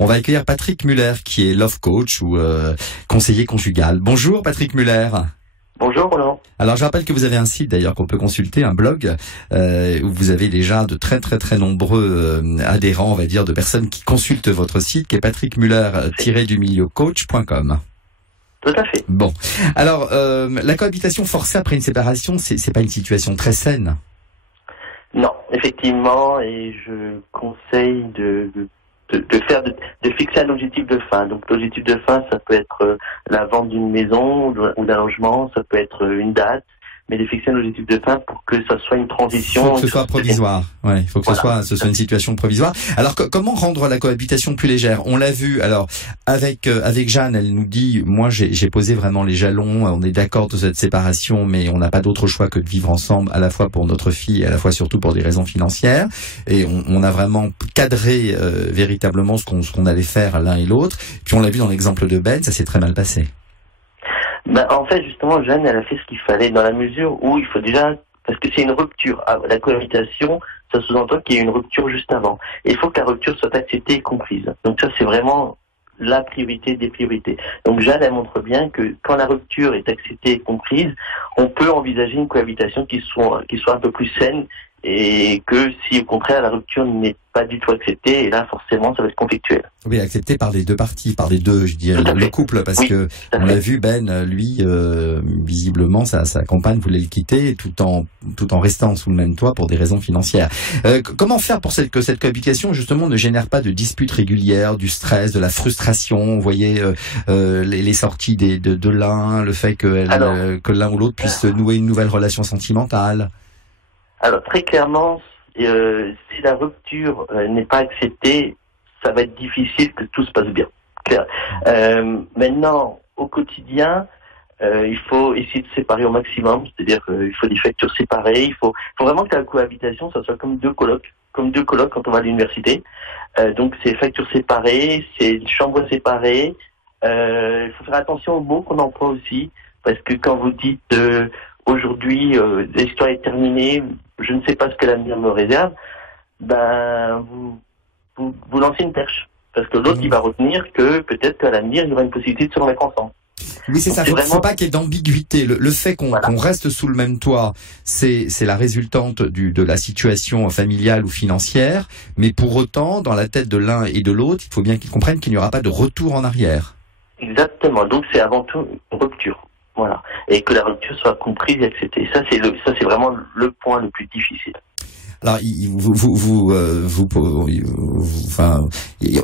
On va accueillir Patrick Muller, qui est love coach ou conseiller conjugal. Bonjour Patrick Muller. Bonjour Roland. Alors je rappelle que vous avez un site d'ailleurs qu'on peut consulter, un blog, où vous avez déjà de très nombreux adhérents, on va dire, de personnes qui consultent votre site, qui est patrickmuller-coach.com. Tout à fait. Bon, alors la cohabitation forcée après une séparation, c'est pas une situation très saine. Non, effectivement, et je conseille de fixer un objectif de fin. Donc l'objectif de fin, ça peut être la vente d'une maison ou d'un logement, ça peut être une date, mais de fixer un objectif de fin pour que ça soit une transition. Il faut que ce soit provisoire. Ouais, il faut que ce soit une situation provisoire. Alors comment rendre la cohabitation plus légère? On l'a vu. Alors avec Jeanne, elle nous dit, moi j'ai posé vraiment les jalons. On est d'accord de cette séparation, mais on n'a pas d'autre choix que de vivre ensemble, à la fois pour notre fille et à la fois surtout pour des raisons financières. Et on a vraiment cadré véritablement ce qu'on allait faire l'un et l'autre. Puis on l'a vu dans l'exemple de Ben, ça s'est très mal passé. En fait, justement, Jeanne, elle a fait ce qu'il fallait dans la mesure où il faut déjà, parce que c'est une rupture. La cohabitation, ça sous-entend qu'il y a une rupture juste avant. Et il faut que la rupture soit acceptée et comprise. Donc ça, c'est vraiment la priorité des priorités. Donc Jeanne, elle montre bien que quand la rupture est acceptée et comprise, on peut envisager une cohabitation qui soit un peu plus saine, et que si au contraire la rupture n'est pas du tout acceptée, et là forcément ça va être conflictuel. Oui, accepté par les deux parties, par les deux, je dirais, le couple, parce que on l'a vu, Ben, lui, visiblement, sa compagne voulait le quitter, tout en restant sous le même toit pour des raisons financières. Comment faire pour que cette cohabitation, justement, ne génère pas de disputes régulières, du stress, de la frustration? Vous voyez, les sorties de l'un, le fait que l'un ou l'autre puisse nouer une nouvelle relation sentimentale. Alors très clairement, si la rupture n'est pas acceptée, ça va être difficile que tout se passe bien. Maintenant, au quotidien, il faut essayer de séparer au maximum, c'est-à-dire qu'il faut des factures séparées, il faut vraiment que la cohabitation, ça soit comme deux colocs quand on va à l'université. Donc c'est factures séparées, c'est chambres séparées. Il faut faire attention aux mots qu'on emploie aussi, parce que quand vous dites aujourd'hui l'histoire est terminée, je ne sais pas ce que l'avenir me réserve, vous lancez une perche. Parce que l'autre, il va retenir que peut-être qu'à l'avenir, il y aura une possibilité de se remettre ensemble. Oui, c'est ça. Faut pas qu'il y ait d'ambiguïté. Le fait qu'on reste sous le même toit, c'est la résultante de la situation familiale ou financière. Mais pour autant, dans la tête de l'un et de l'autre, il faut bien qu'ils comprennent qu'il n'y aura pas de retour en arrière. Exactement. Donc, c'est avant tout une rupture. Voilà. Et que la rupture soit comprise et acceptée. Ça, c'est vraiment le point le plus difficile. Alors,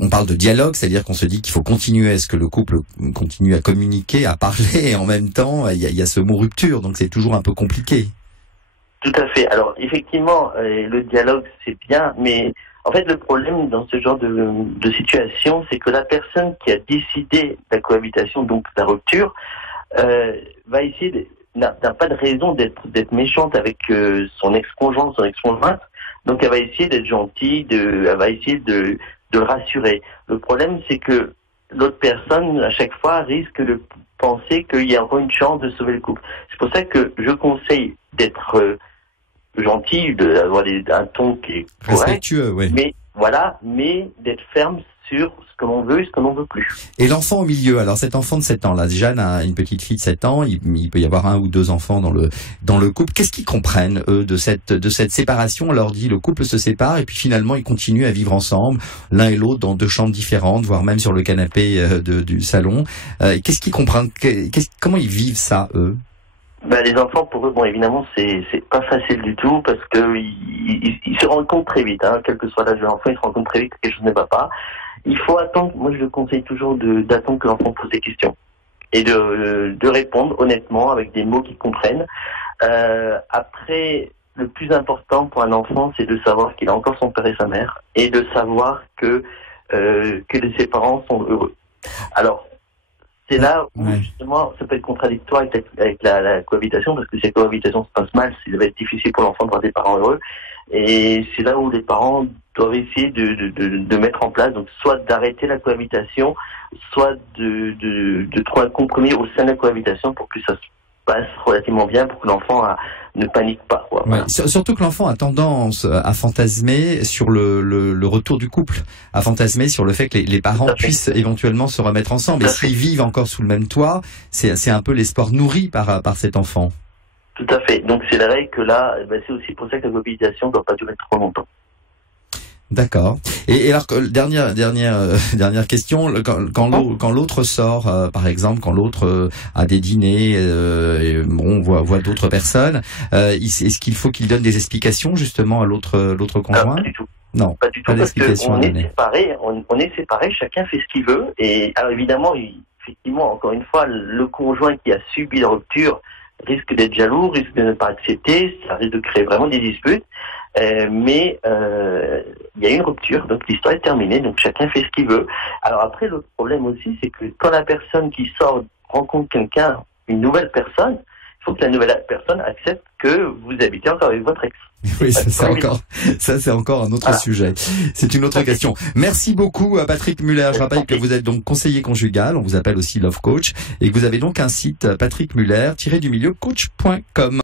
on parle de dialogue, c'est-à-dire qu'on se dit qu'il faut continuer à ce que le couple continue à communiquer, à parler, et en même temps, il y a ce mot rupture, donc c'est toujours un peu compliqué. Tout à fait. Alors, effectivement, le dialogue, c'est bien, mais en fait, le problème dans ce genre de situation, c'est que la personne qui a décidé la cohabitation, donc la rupture, va essayer n'a pas de raison d'être méchante avec son ex-conjoint, son ex-conjointe. Donc elle va essayer d'être gentille, elle va essayer de le rassurer. Le problème, c'est que l'autre personne, à chaque fois, risque de penser qu'il y a encore une chance de sauver le couple. C'est pour ça que je conseille d'être gentil, d'avoir un ton qui est correct, respectueux, oui. Mais d'être ferme sur ce que l'on veut et ce que l'on veut plus. Et l'enfant au milieu, alors cet enfant de 7 ans, là, Jeanne a une petite fille de 7 ans, il peut y avoir 1 ou 2 enfants dans le couple. Qu'est-ce qu'ils comprennent, eux, de cette séparation? On leur dit, le couple se sépare, et puis finalement, ils continuent à vivre ensemble, l'un et l'autre, dans 2 chambres différentes, voire même sur le canapé du salon. Qu'est-ce qu'ils comprennent? Comment ils vivent ça, eux? Les enfants, pour eux, évidemment, c'est pas facile du tout, parce que ils se rendent compte très vite, quel que soit l'âge de l'enfant, ils se rendent compte très vite que quelque chose ne va pas. Il faut attendre, moi je le conseille toujours d'attendre que l'enfant pose des questions et de répondre honnêtement avec des mots qu'ils comprennent. Après, le plus important pour un enfant, c'est de savoir qu'il a encore son père et sa mère, et de savoir que ses parents sont heureux. Alors, c'est là où justement ça peut être contradictoire avec la cohabitation, parce que si la cohabitation se passe mal, ça va être difficile pour l'enfant de voir des parents heureux. Et c'est là où les parents doivent essayer de mettre en place, donc soit d'arrêter la cohabitation, soit de trouver un compromis au sein de la cohabitation pour que ça se passe relativement bien, pour que l'enfant ne panique pas, quoi. Ouais, surtout que l'enfant a tendance à fantasmer sur le retour du couple, à fantasmer sur le fait que les parents puissent éventuellement se remettre ensemble. Et s'ils vivent encore sous le même toit, c'est un peu l'espoir nourri par cet enfant. Tout à fait. Donc c'est vrai que là, c'est aussi pour ça que la mobilisation ne doit pas durer trop longtemps. D'accord. Et alors, dernière question, quand l'autre sort, par exemple, quand l'autre a des dîners, voit d'autres personnes, est-ce qu'il faut qu'il donne des explications justement à l'autre conjoint? Pas du tout. Non, pas du tout, parce qu'on est séparés, on est séparés, chacun fait ce qu'il veut. Et alors évidemment, effectivement, encore une fois, le conjoint qui a subi la rupture risque d'être jaloux, risque de ne pas accepter, ça risque de créer vraiment des disputes. Mais il y a une rupture, donc l'histoire est terminée, donc chacun fait ce qu'il veut. Alors après, le problème aussi, c'est que quand la personne qui sort rencontre quelqu'un, une nouvelle personne, il faut que la nouvelle personne accepte que vous habitez encore avec votre ex. Oui, ça c'est encore un autre sujet. C'est une autre question. Merci beaucoup à Patrick Muller. Je rappelle que vous êtes donc conseiller conjugal, on vous appelle aussi Love Coach, et que vous avez donc un site patrickmuller-coach.com.